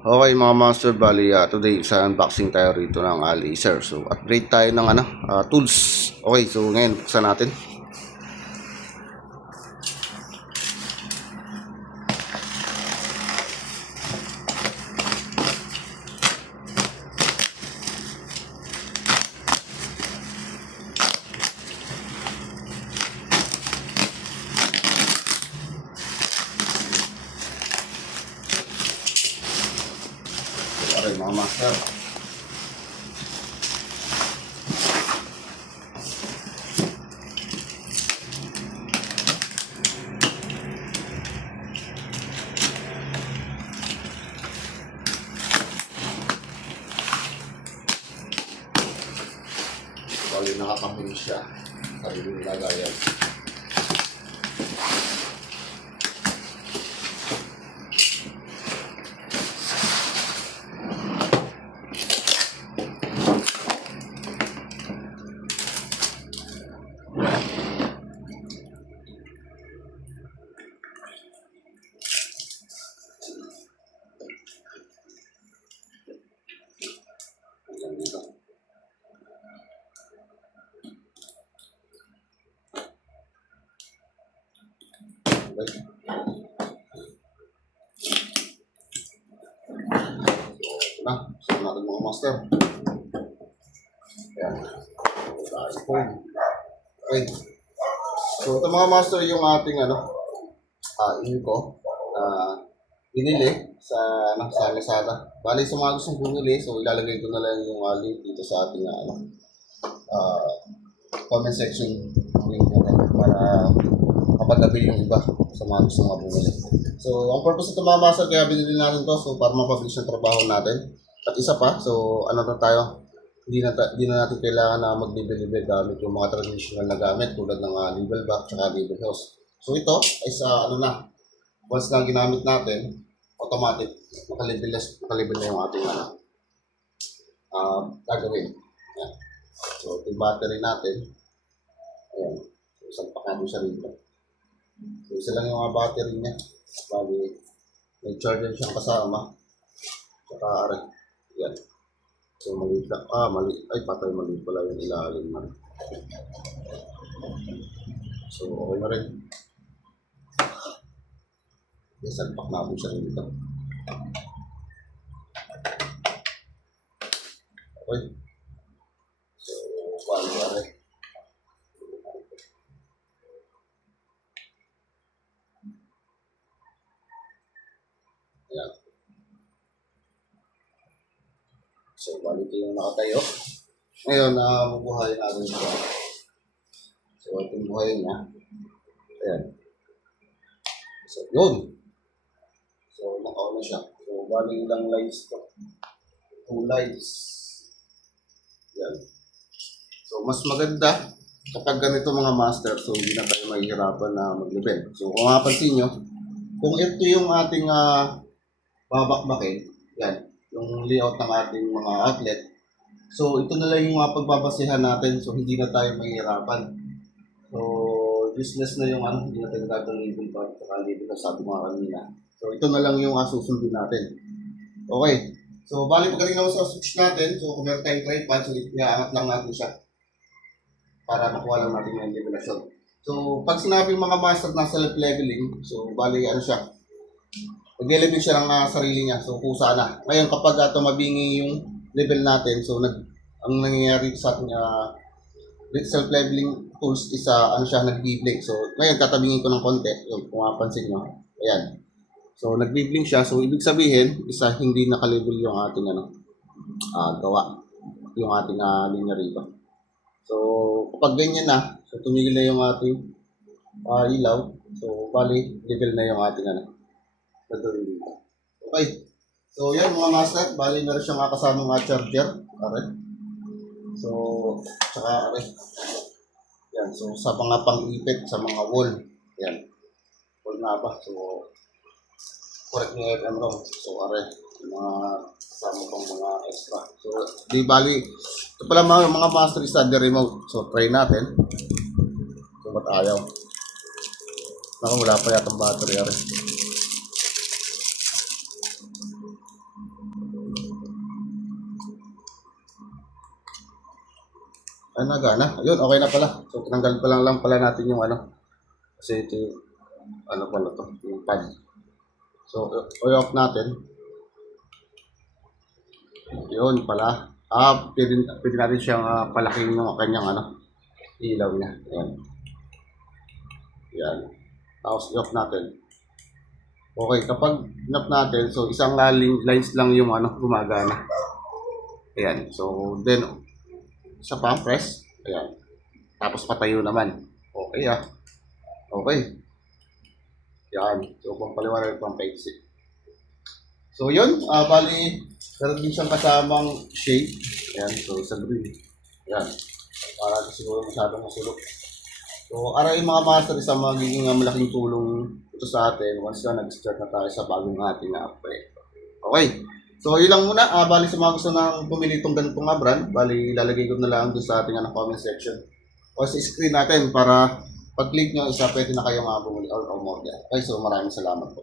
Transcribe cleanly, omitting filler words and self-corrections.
Okay mga master, bali today sa unboxing tayo rito ng Laser. So upgrade tayo ng tools. Okay, so ngayon buksan natin. Okay mga master, bali nakakapin siya. Sabi ko nilagayan. Okay. So natin mga master. Ayan. Okay. So ito mga master yung ating inko na binili sa Lazada. Bali sa mga gustong bumili, so ilalagay ko na lang yung link dito sa ating comment section link natin para kapag-avail yung iba sa mga gustong mabumili. So ang purpose ito mga master, kaya binili natin to, so para mapabilis yung trabaho natin. At isa pa, so ano na tayo, hindi na natin kailangan na mag-deliver gamit yung mga traditional na gamit tulad ng label box at label house. So ito ay sa once na ginamit natin, automatic nakalibel na yung ating gagawin. Ayan. So ito yung battery natin. Ayan. So salpak natin siya rito. So isa lang yung battery niya. Bali, may charger siyang kasama. Saka aray. Yan. So maliit lang. Ay patay, maliit pala yung ilalim man. So okay na rin. Salpak natin siya rito. Okay. So, bali aray. Ayan. So, bali ito yung nakatayo. Ngayon, bubuhayin natin siya. So, ito yung buhayin niya. Ayan. So, yun. So, naka-on na siya. So, bali ilang lights ito. 2 lights. Yan. So, mas maganda kapag ganito mga master, so hindi na tayo mahihirapan na mag-level. So, kung mapansin nyo, kung ito yung ating babakbakin, yan, yung layout ng ating mga outlet, so ito na lang yung pagbabasehan natin, so hindi na tayo mahihirapan. So, useless na yung hindi na tayo gagawin label pa, saka label na sabi mga kanina. So, ito na lang yung susundin natin. Okay. So, bali pagdating naman sa switch natin, so kung meron tayong tripod, so iaangat lang natin siya para makuha lang natin yung levelasyon. So, pag sinabi mga master na self-leveling, so bali siya, mag-level siya ng sarili niya, so kusa na. Ngayon, kapag tumabingi yung level natin, so ang nangyayari sa ating self-leveling tools is siya, nag-blink. So, ngayon, tatabingin ko ng konti, yung kung mapansin nyo, ayan. So, nag-blink siya. So, ibig sabihin, hindi nakalabel yung ating gawa. Yung ating linya rito. So, kapag ganyan na, so tumigil na yung ating ilaw. So, bali, level na yung ating gagawin dito. Okay. So, yan mga master. Bali na rin siyang kasamang charger. Okay. So, tsaka, okay. Yan. So, sa mga pang-ipit, sa mga wall. Yan. Wall na ba? So, correct nyo FM ROM. So, are, mga kasama pang mga extra. So, di bali, ito pala mga master is the remote. So, try natin. So, ba't ayaw? Naku, wala pa yatang battery. Are. Ay, nagana. Ayun, okay na pala. So, tinanggal pa lang pala natin yung ano. Kasi ito yung, ano pala to, yung pad. So, off natin. Yun pala. Pwede natin siyang palaking yung kanyang ano, ilaw niya. Ayan. Yan. Tapos i-off natin. Okay, kapag in-off natin, so isang lines lang yung ano, gumagana. Ayan. So, then, isa pa, press. Ayan. Tapos patayo naman. Okay Okay. Yan. So, kung paliwanag pang paiksi. So, yun. Bali, meron din siyang kasamang shade. Ayan. So, sa green. Ayan. Para di siguro masyadong masulok. So, aray mga master, isang magiging malaking tulong ito sa atin once na nag-start na tayo sa bagong ating proyekto. Okay. So, yun lang muna. Bali, sa mga gusto nang bumili itong ganitong brand, bali, ilalagay ko na lang doon sa ating comment section o sa screen natin para pag-click nyo, isa pwede na kayong bumili or order. Okay, so maraming salamat po.